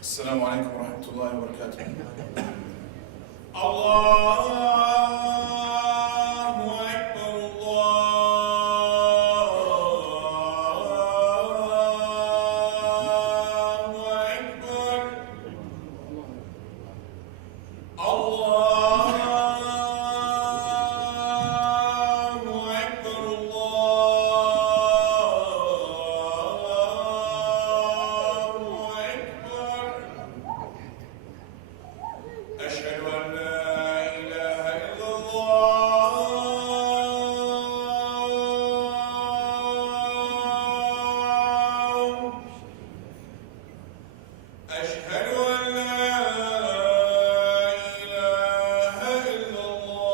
السلام عليكم ورحمة الله وبركاته. الله أكبر الله أكبر الله أكبر الله أكبر. أشهد أن لا إله إلا الله. أشهد أن لا إله إلا الله.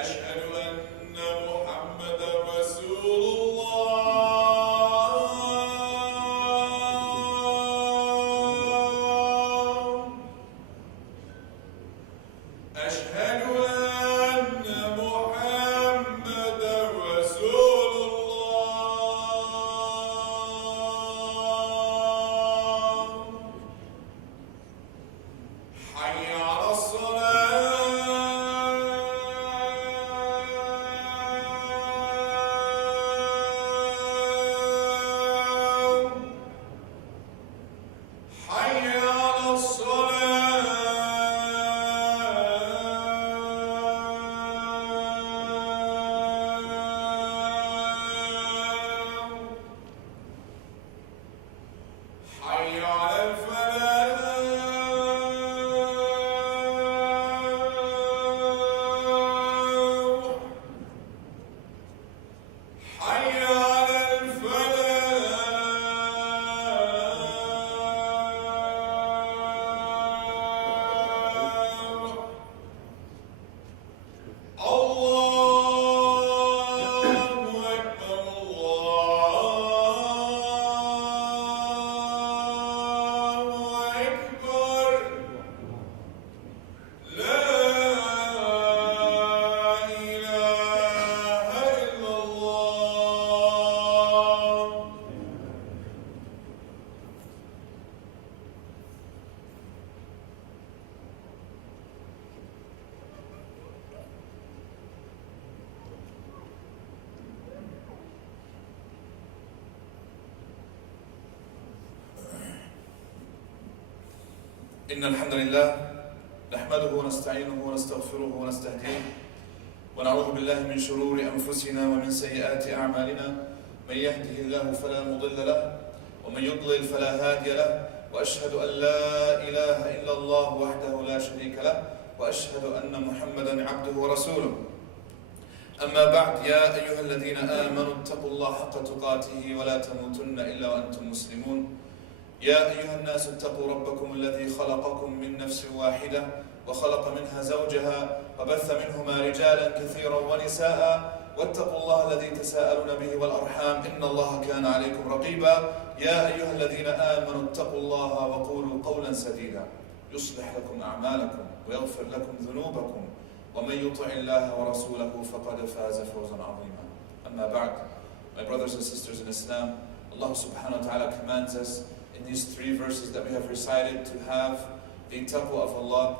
أشهد أن محمدا رسول الله. أشهد أن محمدا رسول الله. حي على الصلاة. حي على الصلاة. حي على الفلاح. حي على الفلاح. الله أكبر الله أكبر. لا إله إلا الله. إن الحمد لله نحمده ونستعينه ونستغفره ونستهديه ونعوذ بالله من شرور أنفسنا ومن سيئات أعمالنا. من يهده الله فلا مضل له ومن يضلل فلا هادي له. وأشهد أن لا إله إلا الله وحده لا شريك له وأشهد أن محمدا عبده ورسوله. أما بعد، يا أيها الذين آمنوا اتقوا الله حق تقاته ولا تموتن إلا وأنتم مسلمون. يا أيها الناس اتقوا ربكم الذي خلقكم من نفس واحدة وخلق منها زوجها وبث منهما رجالا كثيرا ونساء واتقوا الله الذي تساءلون به والأرحام إن الله كان عليكم رقيبا. يا أيها الذين آمنوا اتقوا الله وقولوا قولا سديدا يصلح لكم أعمالكم ويغفر لكم ذنوبكم ومن يطع الله ورسوله فقد فاز فوزا عظيما. أما بعد, my brothers and sisters in Islam, Allah subhanahu wa ta'ala commands us in these three verses that we have recited to have the taqwa of Allah,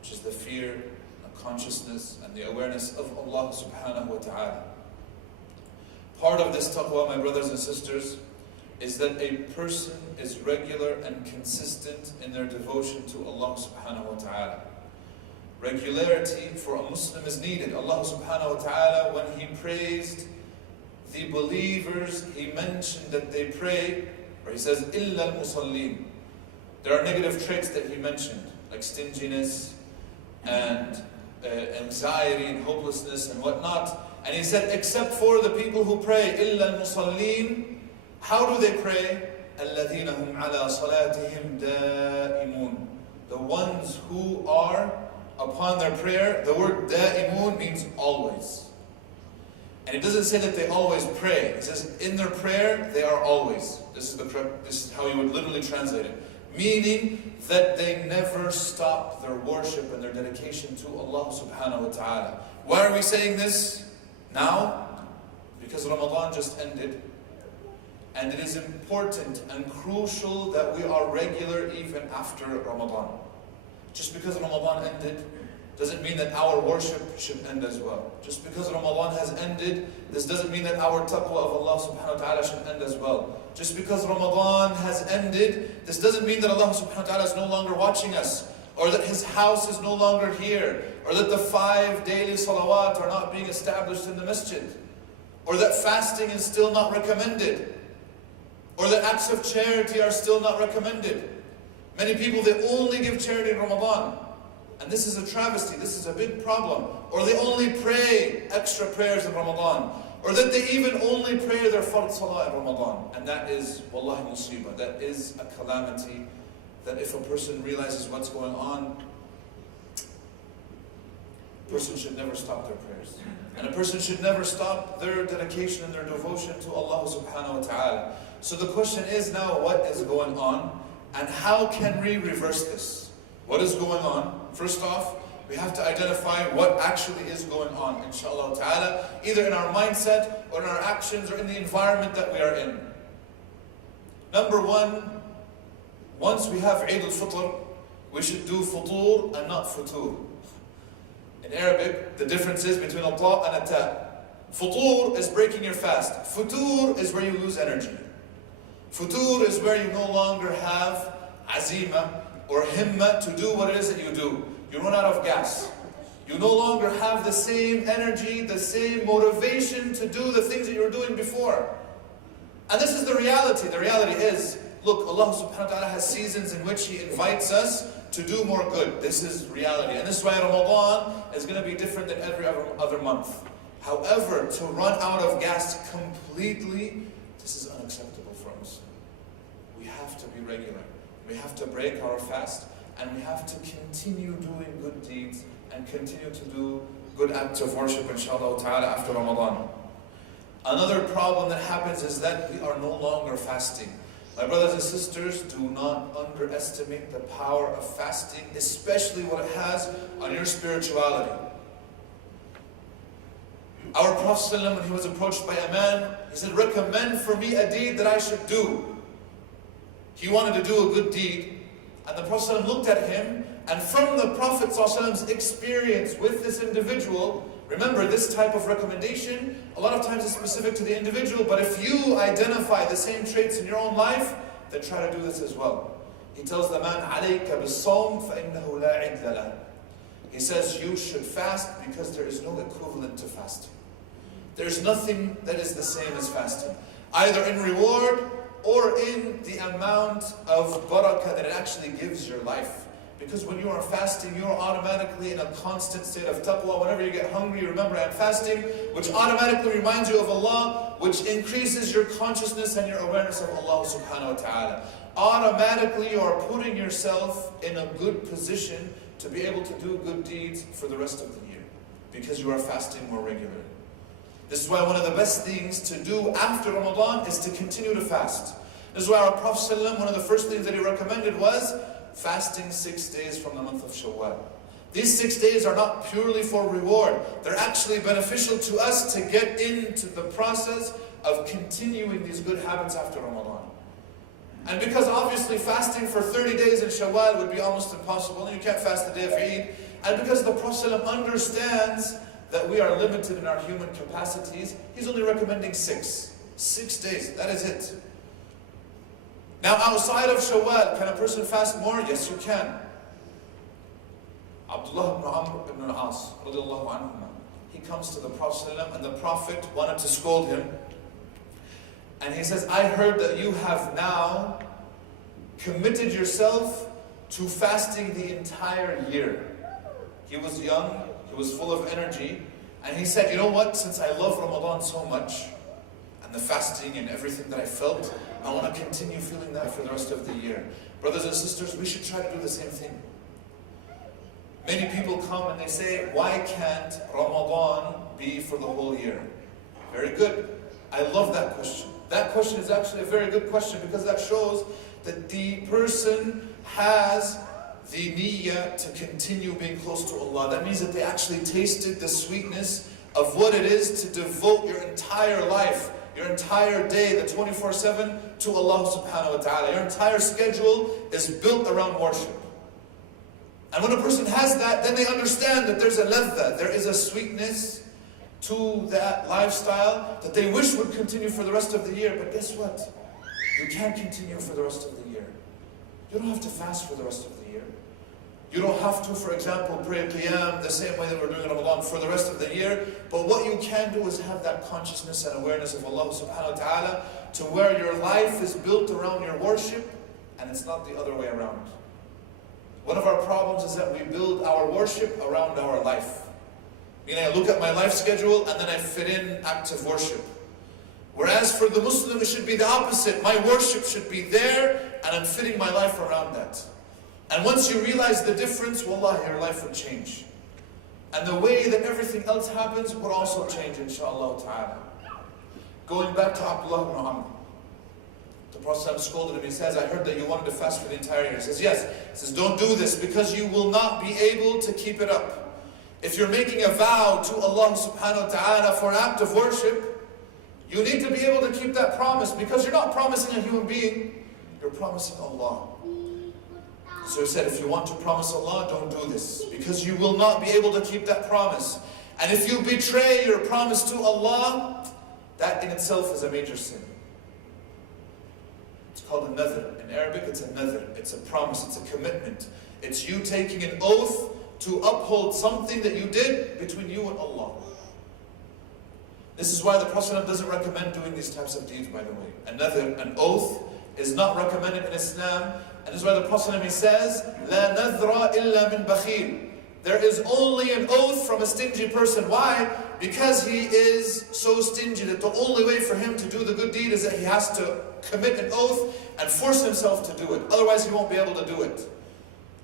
which is the fear, the consciousness, and the awareness of Allah subhanahu wa ta'ala. Part of this taqwa, my brothers and sisters, is that a person is regular and consistent in their devotion to Allah subhanahu wa ta'ala. Regularity for a Muslim is needed. Allah subhanahu wa ta'ala, when He praised the believers, He mentioned that they pray, or He says, إِلَّا الْمُصَلِّينَ. There are negative traits that He mentioned, like stinginess and anxiety and hopelessness and whatnot. And He said, except for the people who pray, إِلَّا الْمُصَلِّينَ. How do they pray? الَّذِينَ هُمْ عَلَى صَلَاتِهِمْ دَائِمُونَ. The ones who are upon their prayer. The word da'imun means always. And it doesn't say that they always pray. It says in their prayer, they are always. This is how you would literally translate it. Meaning that they never stop their worship and their dedication to Allah subhanahu wa ta'ala. Why are we saying this now? Because Ramadan just ended. And it is important and crucial that we are regular even after Ramadan. Just because Ramadan ended doesn't mean that our worship should end as well. Just because Ramadan has ended, this doesn't mean that our taqwa of Allah subhanahu wa ta'ala should end as well. Just because Ramadan has ended, this doesn't mean that Allah subhanahu wa ta'ala is no longer watching us, or that His house is no longer here, or that the 5 daily salawat are not being established in the masjid, or that fasting is still not recommended, or that acts of charity are still not recommended. Many people, they only give charity in Ramadan. And this is a travesty, this is a big problem. Or they only pray extra prayers in Ramadan. Or that they even only pray their fard salah in Ramadan. And that is, wallahi musibah, that is a calamity. That if a person realizes what's going on, a person should never stop their prayers. And a person should never stop their dedication and their devotion to Allah subhanahu wa ta'ala. So the question is now, what is going on? And how can we reverse this? What is going on? First off, we have to identify what actually is going on, inshallah ta'ala, either in our mindset or in our actions or in the environment that we are in. Number one, once we have Eid al-Fitr, we should do futur and not futur. In Arabic, the difference is between a ta and a ta. Futur is breaking your fast. Futur is where you lose energy. Futur is where you no longer have azima or himma to do what it is that you do. You run out of gas. You no longer have the same energy, the same motivation to do the things that you were doing before. And this is the reality. The reality is, look, Allah subhanahu wa ta'ala has seasons in which He invites us to do more good. This is reality. And this is why Ramadan is going to be different than every other month. However, to run out of gas completely, this is unacceptable for us. We have to be regular. We have to break our fast, and we have to continue doing good deeds and continue to do good acts of worship, inshallah ta'ala, after Ramadan. Another problem that happens is that we are no longer fasting. My brothers and sisters, do not underestimate the power of fasting, especially what it has on your spirituality. Our Prophet ﷺ, when he was approached by a man, he said, recommend for me a deed that I should do. He wanted to do a good deed, and the Prophet ﷺ looked at him, and from the Prophet ﷺ's experience with this individual, remember this type of recommendation, a lot of times it's specific to the individual, but if you identify the same traits in your own life, then try to do this as well. He tells the man, عَلَيْكَ بِالصَّوْمِ فَإِنَّهُ لَا عِدْلَ لَهُ. He says you should fast because there is no equivalent to fasting. There's nothing that is the same as fasting, either in reward or in the amount of barakah that it actually gives your life. Because when you are fasting, you are automatically in a constant state of taqwa. Whenever you get hungry, you remember I'm fasting, which automatically reminds you of Allah, which increases your consciousness and your awareness of Allah subhanahu wa ta'ala. Automatically you are putting yourself in a good position to be able to do good deeds for the rest of the year, because you are fasting more regularly. This is why one of the best things to do after Ramadan is to continue to fast. This is why our Prophet ﷺ, one of the first things that he recommended was fasting 6 days from the month of Shawwal. These 6 days are not purely for reward. They're actually beneficial to us to get into the process of continuing these good habits after Ramadan. And because obviously fasting for 30 days in Shawwal would be almost impossible, you can't fast the day of Eid, and because the Prophet ﷺ understands that we are limited in our human capacities, he's only recommending 6. 6 days, that is it. Now outside of Shawwal, can a person fast more? Yes, you can. Abdullah ibn Amr ibn al-As, radiallahu anhuma, he comes to the Prophet ﷺ, and the Prophet wanted to scold him. And he says, I heard that you have now committed yourself to fasting the entire year. He was young, he was full of energy, and he said, you know what, since I love Ramadan so much, and the fasting and everything that I felt, I want to continue feeling that for the rest of the year. Brothers and sisters, we should try to do the same thing. Many people come and they say, why can't Ramadan be for the whole year? Very good. I love that question. That question is actually a very good question, because that shows that the person has the niyyah to continue being close to Allah. That means that they actually tasted the sweetness of what it is to devote your entire life, your entire day, the 24/7, to Allah subhanahu wa ta'ala. Your entire schedule is built around worship. And when a person has that, then they understand that there's a ladha, there is a sweetness to that lifestyle that they wish would continue for the rest of the year. But guess what? You can't continue for the rest of the year. You don't have to fast for the rest of the year. You don't have to, for example, pray qiyam the same way that we're doing in Ramadan for the rest of the year. But what you can do is have that consciousness and awareness of Allah subhanahu wa ta'ala, to where your life is built around your worship and it's not the other way around. One of our problems is that we build our worship around our life. Meaning I look at my life schedule and then I fit in acts of worship. Whereas for the Muslim it should be the opposite. My worship should be there and I'm fitting my life around that. And once you realize the difference, wallahi, your life would change. And the way that everything else happens would also change, inshaAllah ta'ala. Going back to Abdullah ibn Amr. The Prophet scolded him. He says, I heard that you wanted to fast for the entire year. He says, yes. He says, don't do this because you will not be able to keep it up. If you're making a vow to Allah subhanahu wa ta'ala for an act of worship, you need to be able to keep that promise, because you're not promising a human being, you're promising Allah. So he said, if you want to promise Allah, don't do this, because you will not be able to keep that promise. And if you betray your promise to Allah, that in itself is a major sin. It's called a nadhr. In Arabic, it's a nadhr. It's a promise, it's a commitment. It's you taking an oath to uphold something that you did between you and Allah. This is why the Prophet doesn't recommend doing these types of deeds, by the way. A nadhr, an oath, is not recommended in Islam. And this is why the Prophet says, La nadhra illa min bakhil. There is only an oath from a stingy person. Why? Because he is so stingy that the only way for him to do the good deed is that he has to commit an oath and force himself to do it. Otherwise he won't be able to do it.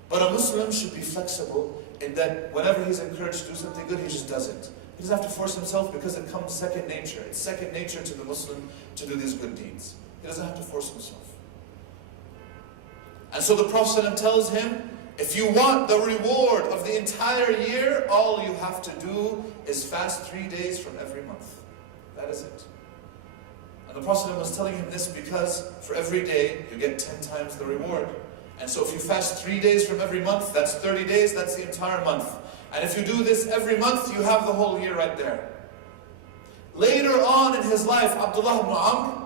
But a Muslim should be flexible in that whenever he's encouraged to do something good, he just does it. He doesn't have to force himself, because it comes second nature. It's second nature to the Muslim to do these good deeds. He doesn't have to force himself. And so the Prophet tells him, if you want the reward of the entire year, all you have to do is fast 3 days from every month. That is it. And the Prophet was telling him this because for every day you get 10 times the reward. And so if you fast 3 days from every month, that's 30 days, that's the entire month. And if you do this every month, you have the whole year right there. Later on in his life, Abdullah ibn Amr,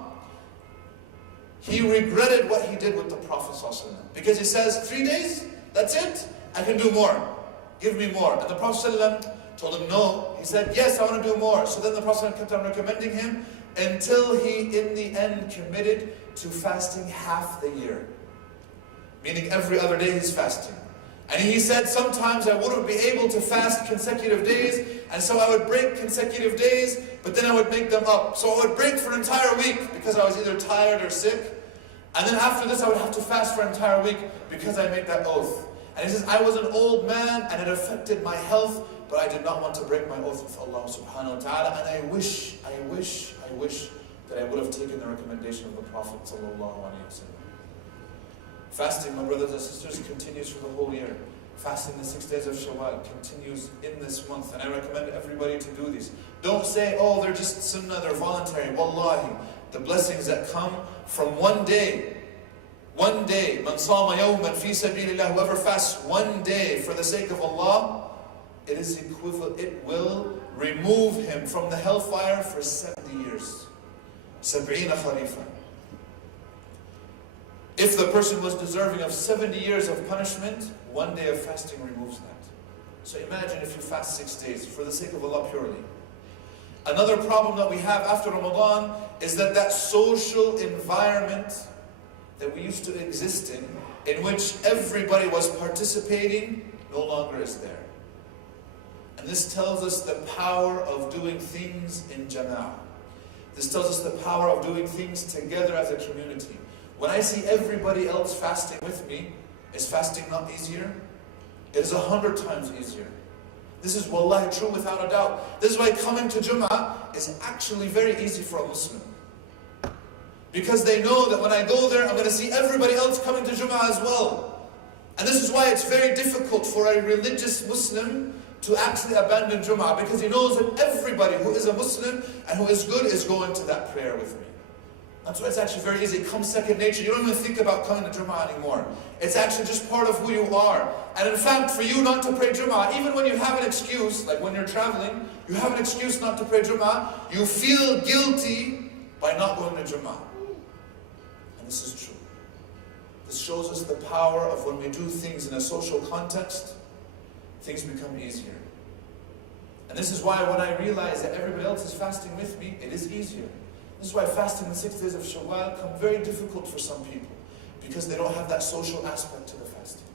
he regretted what he did with the Prophet ﷺ, because he says, 3 days? That's it? I can do more. Give me more. And the Prophet ﷺ told him no. He said, yes, I want to do more. So then the Prophet ﷺ kept on recommending him until he, in the end, committed to fasting half the year. Meaning every other day he's fasting. And he said, sometimes I wouldn't be able to fast consecutive days, and so I would break consecutive days, but then I would make them up. So I would break for an entire week because I was either tired or sick. And then after this I would have to fast for an entire week because I made that oath. And he says, I was an old man and it affected my health, but I did not want to break my oath with Allah subhanahu wa ta'ala. And I wish that I would have taken the recommendation of the Prophet sallallahu alaihi wasallam. Fasting, my brothers and sisters, continues for the whole year. Fasting the 6 days of Shawwal continues in this month, and I recommend everybody to do these. Don't say, oh, they're just sunnah, they're voluntary. Wallahi, the blessings that come from one day, man sama yawman fi sabilillah, whoever fasts one day for the sake of Allah, it is equivalent, it will remove him from the hellfire for 70 years. 70 kharifa. If the person was deserving of 70 years of punishment, one day of fasting removes that. So imagine if you fast 6 days for the sake of Allah purely. Another problem that we have after Ramadan is that social environment that we used to exist in which everybody was participating, no longer is there. And this tells us the power of doing things in jama'ah. This tells us the power of doing things together as a community. When I see everybody else fasting with me, is fasting not easier? It is 100 times easier. This is wallahi true without a doubt. This is why coming to Jummah is actually very easy for a Muslim. Because they know that when I go there, I'm going to see everybody else coming to Jummah as well. And this is why it's very difficult for a religious Muslim to actually abandon Jum'ah, because he knows that everybody who is a Muslim and who is good is going to that prayer with me. That's why it's actually very easy. It comes second nature. You don't even think about coming to Jum'ah anymore. It's actually just part of who you are. And in fact, for you not to pray Jum'ah, even when you have an excuse, like when you're traveling, you have an excuse not to pray Jum'ah, you feel guilty by not going to Jum'ah. And this is true. This shows us the power of when we do things in a social context, things become easier. And this is why when I realize that everybody else is fasting with me, it is easier. This is why fasting the 6 days of Shawwal come very difficult for some people, because they don't have that social aspect to the fasting.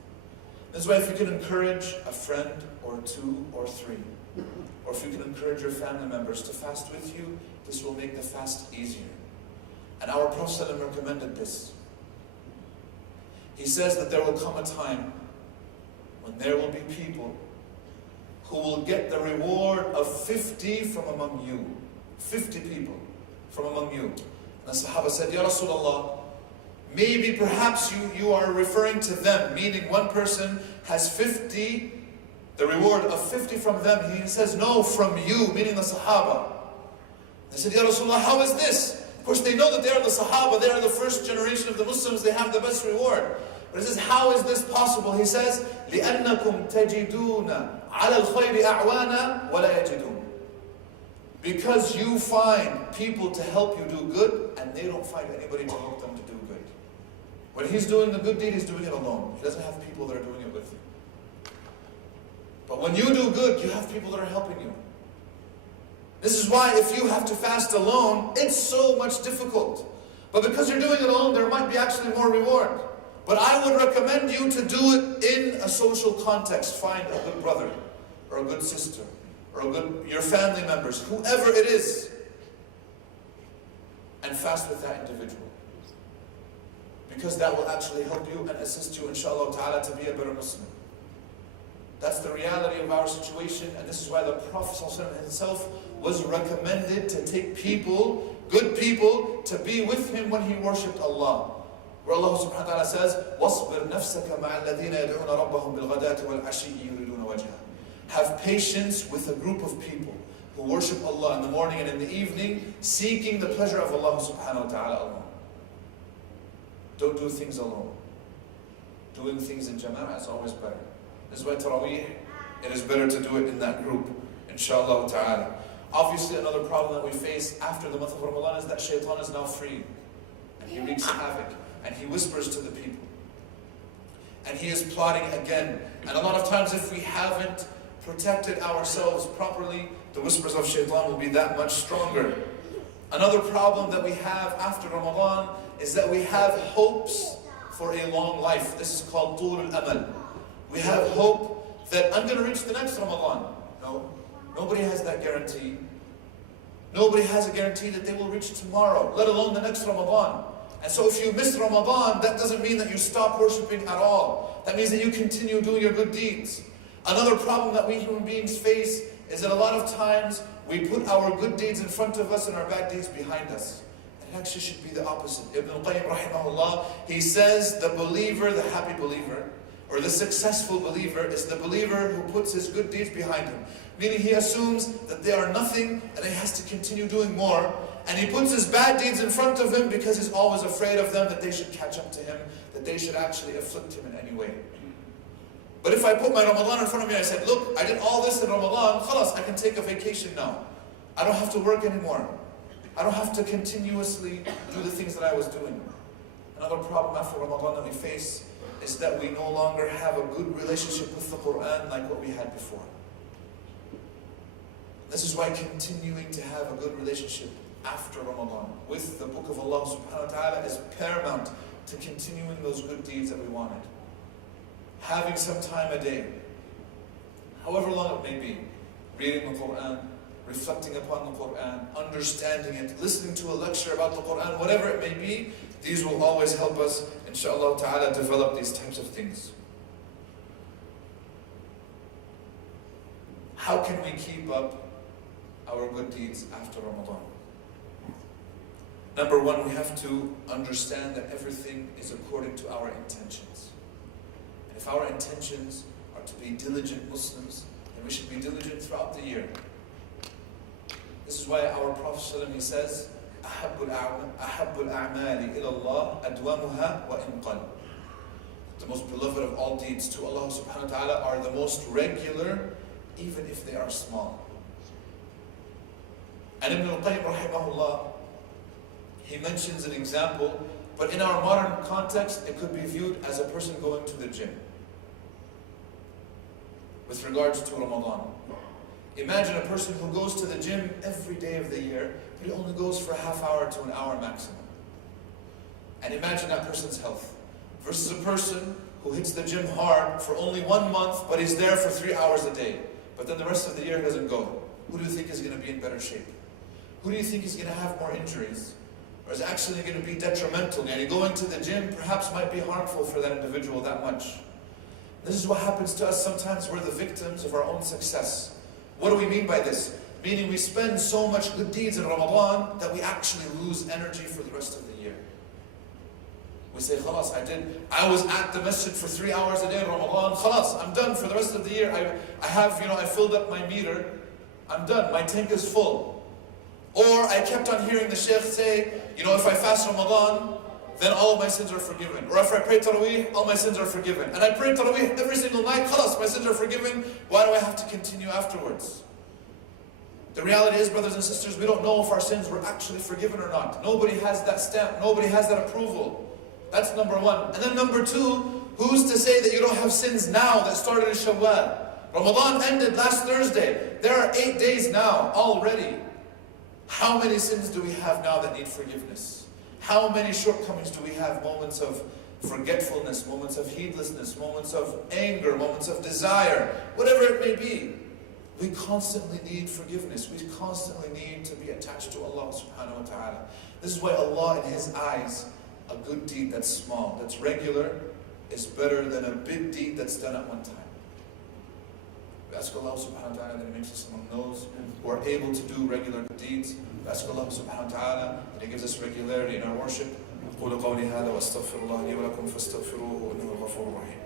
This is why if you can encourage a friend or 2 or 3, or if you can encourage your family members to fast with you, this will make the fast easier. And our Prophet ﷺ recommended this. He says that there will come a time when there will be people who will get the reward of 50 from among you. 50 people from among you. And the Sahaba said, Ya Rasulullah, maybe perhaps you are referring to them, meaning one person has 50, the reward of 50 from them. He says, no, from you, meaning the Sahaba. They said, Ya Rasulullah, how is this? Of course, they know that they are the Sahaba, they are the first generation of the Muslims, they have the best reward. But he says, how is this possible? He says, لِأَنَّكُمْ تَجِدُونَ عَلَى الْخَيْرِ أَعْوَانًا وَلَا يَجِدُونَ. Because you find people to help you do good, and they don't find anybody to help them to do good. When he's doing the good deed, he's doing it alone. He doesn't have people that are doing it with him. But when you do good, you have people that are helping you. This is why if you have to fast alone, it's so much difficult. But because you're doing it alone, there might be actually more reward. But I would recommend you to do it in a social context. Find a good brother, or a good sister, or your family members, whoever it is, and fast with that individual. Because that will actually help you and assist you, inshallah ta'ala, to be a better Muslim. That's the reality of our situation, and this is why the Prophet ﷺ himself was recommended to take people, good people, to be with him when he worshipped Allah. Where Allah subhanahu wa ta'ala says, وَاصْبِرْ نَفْسَكَ مَعَ الَّذِينَ يَدْعُونَ رَبَّهُمْ بِالْغَدَاةِ وَالْعَشِيِّ يُرِيدُونَ وَجْهَهُ. Have patience with a group of people who worship Allah in the morning and in the evening, seeking the pleasure of Allah subhanahu wa ta'ala alone. Don't do things alone. Doing things in jama'ah is always better. This is why Taraweeh, it is better to do it in that group, inshallah ta'ala. Obviously, another problem that we face after the month of Ramadan is that shaitan is now free. And he wreaks havoc. And he whispers to the people. And he is plotting again. And a lot of times if we haven't protected ourselves properly, the whispers of shaitan will be that much stronger. Another problem that we have after Ramadan is that we have hopes for a long life. This is called طول الأمل. We have hope that I'm going to reach the next Ramadan. No, nobody has that guarantee. Nobody has a guarantee that they will reach tomorrow, let alone the next Ramadan. And so if you miss Ramadan, that doesn't mean that you stop worshipping at all. That means that you continue doing your good deeds. Another problem that we human beings face is that a lot of times we put our good deeds in front of us and our bad deeds behind us. It actually should be the opposite. Ibn al-Qayyim rahimahullah, he says the believer, the happy believer, or the successful believer is the believer who puts his good deeds behind him. Meaning he assumes that they are nothing and he has to continue doing more. And he puts his bad deeds in front of him because he's always afraid of them, that they should catch up to him, that they should actually afflict him in any way. But if I put my Ramadan in front of me and I said, look, I did all this in Ramadan, khalas, I can take a vacation now. I don't have to work anymore. I don't have to continuously do the things that I was doing. Another problem after Ramadan that we face is that we no longer have a good relationship with the Quran like what we had before. This is why continuing to have a good relationship after Ramadan with the book of Allah subhanahu wa ta'ala is paramount to continuing those good deeds that we wanted. Having some time a day, however long it may be, reading the Quran, reflecting upon the Quran, understanding it, listening to a lecture about the Quran, whatever it may be, these will always help us, inshallah ta'ala, develop these types of things. How can we keep up our good deeds after Ramadan? Number one, we have to understand that everything is according to our intentions. And if our intentions are to be diligent Muslims, then we should be diligent throughout the year. This is why our Prophet ﷺ, he says, أَحَبُّ الْأَعْمَالِ إِلَى اللَّهِ أَدْوَمُهَا وَإِنْ قَلَّ. The most beloved of all deeds to Allah subhanahu wa ta'ala are the most regular, even if they are small. And Ibn al-Qayyim rahimahullah, he mentions an example, but in our modern context, it could be viewed as a person going to the gym. With regards to Ramadan. Imagine a person who goes to the gym every day of the year, but he only goes for a half hour to an hour maximum. And imagine that person's health. Versus a person who hits the gym hard for only 1 month, but he's there for 3 hours a day. But then the rest of the year doesn't go. Who do you think is going to be in better shape? Who do you think is going to have more injuries? Or is actually going to be detrimental? And going to the gym perhaps might be harmful for that individual that much. This is what happens to us sometimes. We're the victims of our own success. What do we mean by this? Meaning we spend so much good deeds in Ramadan that we actually lose energy for the rest of the year. We say, khalas, I was at the masjid for 3 hours a day in Ramadan, khalas, I'm done for the rest of the year. I filled up my meter, I'm done, my tank is full. Or I kept on hearing the shaykh say, if I fast Ramadan, then all of my sins are forgiven. Or if I pray Taraweeh, all my sins are forgiven. And I pray Taraweeh every single night, khalas, my sins are forgiven. Why do I have to continue afterwards? The reality is, brothers and sisters, we don't know if our sins were actually forgiven or not. Nobody has that stamp. Nobody has that approval. That's number one. And then number two, who's to say that you don't have sins now that started in Shawwal? Ramadan ended last Thursday. There are 8 days now already. How many sins do we have now that need forgiveness? How many shortcomings do we have? Moments of forgetfulness, moments of heedlessness, moments of anger, moments of desire, whatever it may be. We constantly need forgiveness. We constantly need to be attached to Allah subhanahu wa ta'ala. This is why Allah in His eyes, a good deed that's small, that's regular, is better than a big deed that's done at one time. We ask Allah subhanahu wa ta'ala that He makes us among those who are able to do regular good deeds. We ask Allah subhanahu wa ta'ala that He gives us regularity in our worship. أقول قولي هذا وأستغفر الله لي ولكم فاستغفروه إنه الغفور الرحيم.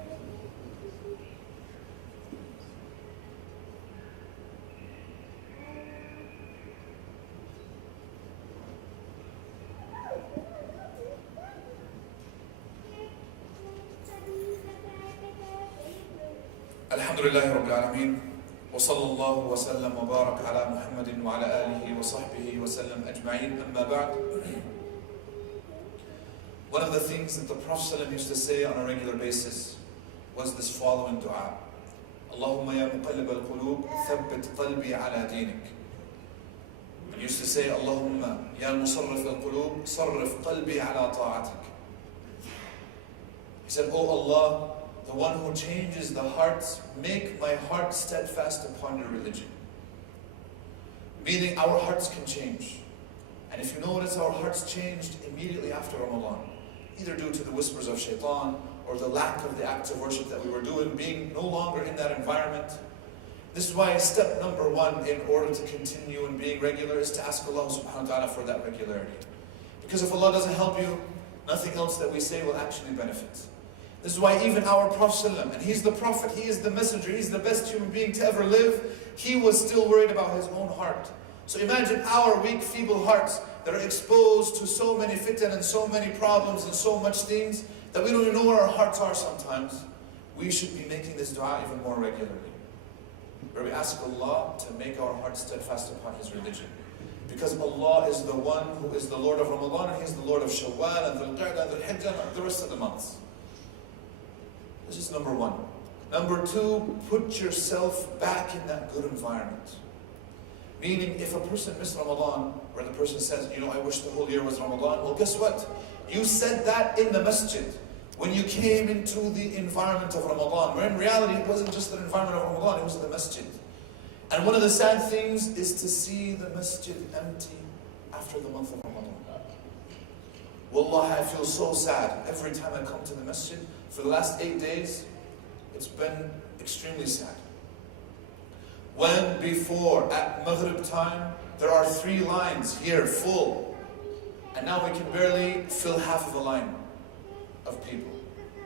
الحمد لله رب العالمين وصلى الله وسلم وبارك على محمد وعلى آله وصحبه وسلم أجمعين أما بعد. One of the things that the Prophet ﷺ used to say on a regular basis was this following dua. Allahumma ya muqallib al-qulub thabbit qalbi ala dinik. He used to say, Allahumma ya musarrif al-qulub sarrif qalbi ala ta'atik. He said, Oh Allah, the one who changes the hearts, make my heart steadfast upon your religion. Meaning our hearts can change. And if you notice, our hearts changed immediately after Ramadan. Either due to the whispers of shaitan, or the lack of the acts of worship that we were doing, being no longer in that environment. This is why step number one in order to continue in being regular is to ask Allah subhanahu wa ta'ala for that regularity. Because if Allah doesn't help you, nothing else that we say will actually benefit. This is why even our Prophet ﷺ, and he's the Prophet, he is the messenger, he's the best human being to ever live, he was still worried about his own heart. So imagine our weak, feeble hearts that are exposed to so many fitan and so many problems and so much things that we don't even know where our hearts are sometimes. We should be making this dua even more regularly, where we ask Allah to make our hearts steadfast upon His religion. Because Allah is the one who is the Lord of Ramadan, and He is the Lord of Shawwal and Dhul-Qa'dah and Dhul-Hijjah and the rest of the months. This is number one. Number two, put yourself back in that good environment. Meaning, if a person missed Ramadan, or the person says, I wish the whole year was Ramadan, well, guess what? You said that in the masjid, when you came into the environment of Ramadan, where in reality it wasn't just the environment of Ramadan, it was the masjid. And one of the sad things is to see the masjid empty after the month of Ramadan. Wallah, I feel so sad every time I come to the masjid. For the last 8 days, it's been extremely sad. When before, at Maghrib time, there are 3 lines here full, and now we can barely fill half of a line of people.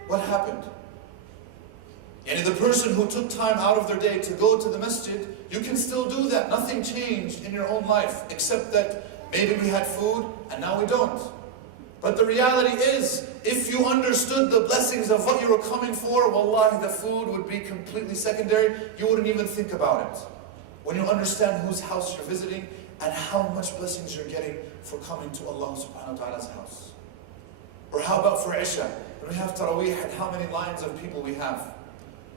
What happened? And the person who took time out of their day to go to the masjid, you can still do that. Nothing changed in your own life, except that maybe we had food and now we don't. But the reality is, if you understood the blessings of what you were coming for, wallahi, the food would be completely secondary. You wouldn't even think about it. When you understand whose house you're visiting and how much blessings you're getting for coming to Allah subhanahu wa ta'ala's house. Or how about for Isha? When we have Taraweeh and how many lines of people we have.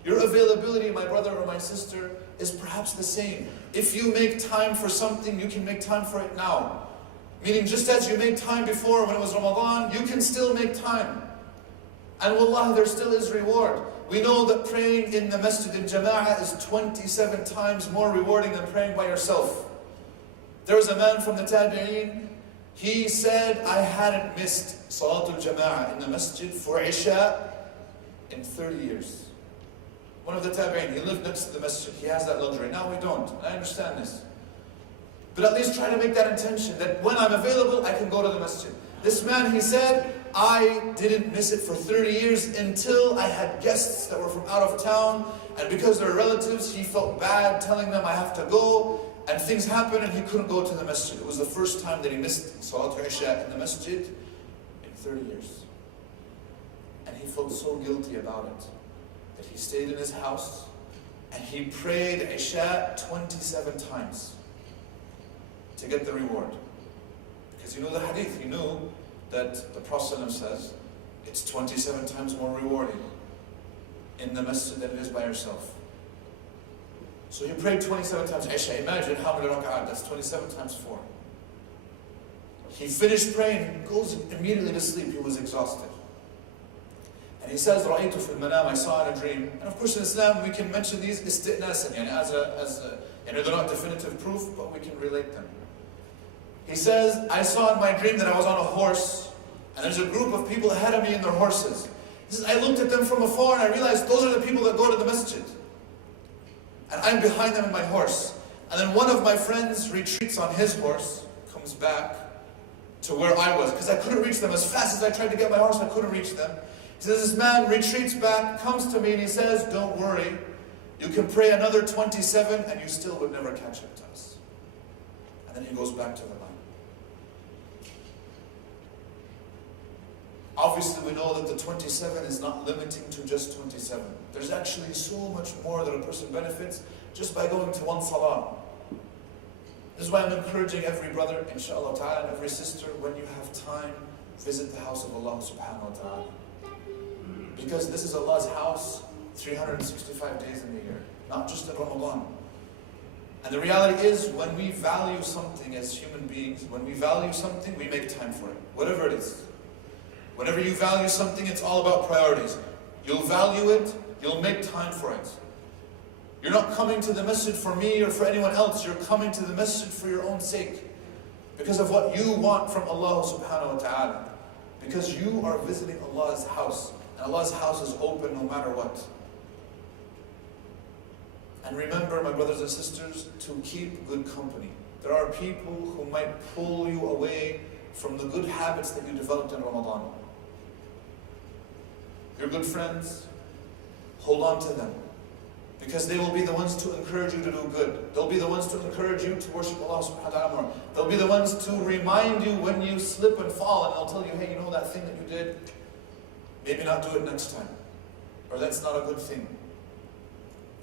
Your availability, my brother or my sister, is perhaps the same. If you make time for something, you can make time for it now. Meaning just as you made time before when it was Ramadan, you can still make time. And wallahi, there still is reward. We know that praying in the masjid in jama'ah is 27 times more rewarding than praying by yourself. There was a man from the Tabi'een, he said, I hadn't missed Salatul Jama'ah in the masjid for Isha in 30 years. One of the Tabi'een, he lived next to the masjid, he has that luxury. Now we don't, I understand this. But at least try to make that intention, that when I'm available, I can go to the masjid. This man, he said, I didn't miss it for 30 years until I had guests that were from out of town, and because they're relatives, he felt bad telling them I have to go, and things happened and he couldn't go to the masjid. It was the first time that he missed Salatul Isha in the masjid in 30 years. And he felt so guilty about it, that he stayed in his house, and he prayed Isha 27 times. To get the reward. Because you know the hadith, you knew that the Prophet says it's 27 times more rewarding in the masjid than it is by yourself. So he prayed 27 times Isha. Imagine how many rak'at, that's 27 times 4. He finished praying, goes immediately to sleep, he was exhausted. And he says, رَأَيْتُ فِي الْمَنَامِ, I saw in a dream. And of course in Islam we can mention these isti'nasan, they're not definitive proof, but we can relate them. He says, I saw in my dream that I was on a horse, and there's a group of people ahead of me in their horses. He says, I looked at them from afar and I realized those are the people that go to the masjid. And I'm behind them in my horse. And then one of my friends retreats on his horse, comes back to where I was, because I couldn't reach them. As fast as I tried to get my horse, I couldn't reach them. He says, this man retreats back, comes to me, and he says, don't worry, you can pray another 27 and you still would never catch up to us. And then he goes back to the line. Obviously we know that the 27 is not limiting to just 27. There's actually so much more that a person benefits just by going to one salah. This is why I'm encouraging every brother, inshallah ta'ala, and every sister, when you have time, visit the house of Allah subhanahu wa ta'ala. Because this is Allah's house 365 days in the year, not just in Ramadan. And the reality is, when we value something as human beings, when we value something, we make time for it, whatever it is. Whenever you value something, it's all about priorities. You'll value it, you'll make time for it. You're not coming to the masjid for me or for anyone else, you're coming to the masjid for your own sake. Because of what you want from Allah subhanahu wa ta'ala. Because you are visiting Allah's house. And Allah's house is open no matter what. And remember, my brothers and sisters, to keep good company. There are people who might pull you away from the good habits that you developed in Ramadan. Your good friends, hold on to them. Because they will be the ones to encourage you to do good. They'll be the ones to encourage you to worship Allah subhanahu wa ta'ala more. They'll be the ones to remind you when you slip and fall, and they'll tell you, hey, you know that thing that you did? Maybe not do it next time. Or that's not a good thing.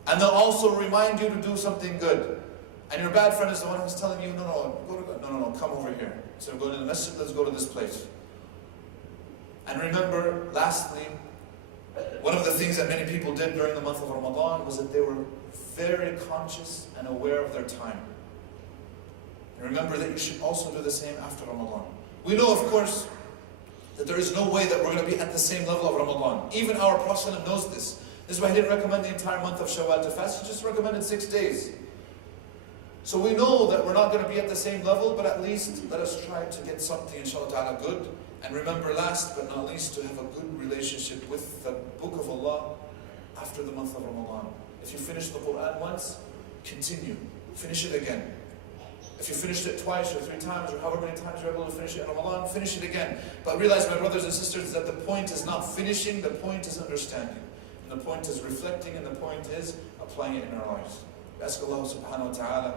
And they'll also remind you to do something good. And your bad friend is the one who's telling you, no, come over here. Instead of going to the masjid, let's go to this place. And remember, lastly, one of the things that many people did during the month of Ramadan was that they were very conscious and aware of their time. And remember that you should also do the same after Ramadan. We know, of course, that there is no way that we're going to be at the same level of Ramadan. Even our Prophet knows this. This is why he didn't recommend the entire month of Shawwal to fast. He just recommended 6 days. So we know that we're not going to be at the same level, but at least let us try to get something, inshallah ta'ala, good. And remember, last but not least, to have a good relationship with the Book of Allah after the month of Ramadan. If you finish the Quran once, continue. Finish it again. If you finished it twice or 3 times or however many times you're able to finish it in Ramadan, finish it again. But realize, my brothers and sisters, that the point is not finishing, the point is understanding. And the point is reflecting, and the point is applying it in our lives. We ask Allah subhanahu wa ta'ala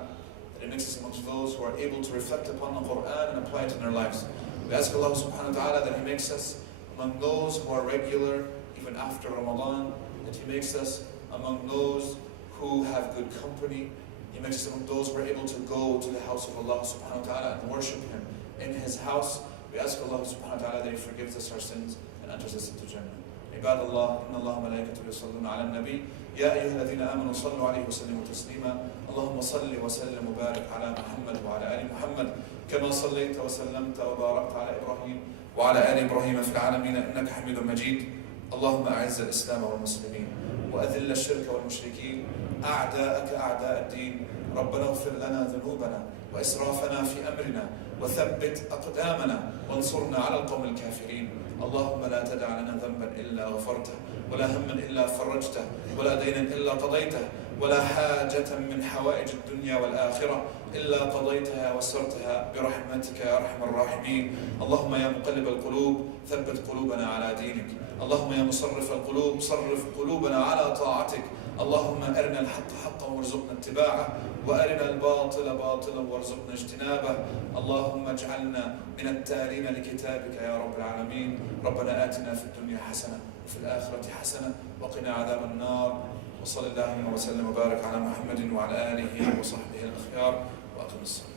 that He makes us amongst those who are able to reflect upon the Quran and apply it in their lives. We ask Allah subhanahu wa ta'ala that He makes us among those who are regular even after Ramadan, that He makes us among those who have good company. He makes us among those who are able to go to the house of Allah subhanahu wa ta'ala and worship Him in His house. We ask Allah subhanahu wa ta'ala that He forgives us our sins and enters us into Jannah. عباد الله إن الله وملائكته يصلون على النبي يا أيها الذين آمنوا صلوا عليه وسلموا تسليما اللهم صل وسلم وبارك على محمد وعلى آل محمد كما صليت وسلمت وباركت على إبراهيم وعلى آل إبراهيم في العالمين إنك حميد مجيد اللهم أعز الإسلام والمسلمين وأذل الشرك والمشركين أعداءك أعداء الدين ربنا اغفر لنا ذنوبنا وإسرافنا في أمرنا وثبت أقدامنا وانصرنا على القوم الكافرين اللهم لا تدع لنا ذنبا إلا غفرته ولا هما إلا فرجته ولا دينا إلا قضيته ولا حاجة من حوائج الدنيا والآخرة إلا قضيتها وسرتها برحمتك يا أرحم الراحمين اللهم يا مقلب القلوب ثبت قلوبنا على دينك اللهم يا مصرف القلوب صرف قلوبنا على طاعتك اللهم أرنا الحق حقا وارزقنا اتباعه وأرنا الباطل باطلا وارزقنا اجتنابه اللهم اجعلنا من التالين لكتابك يا رب العالمين ربنا آتنا في الدنيا حسنة وفي الآخرة حسنة وقنا عذاب النار وصلى اللهم وسلم وبارك على محمد وعلى آله وصحبه الأخيار وأقم الصلاة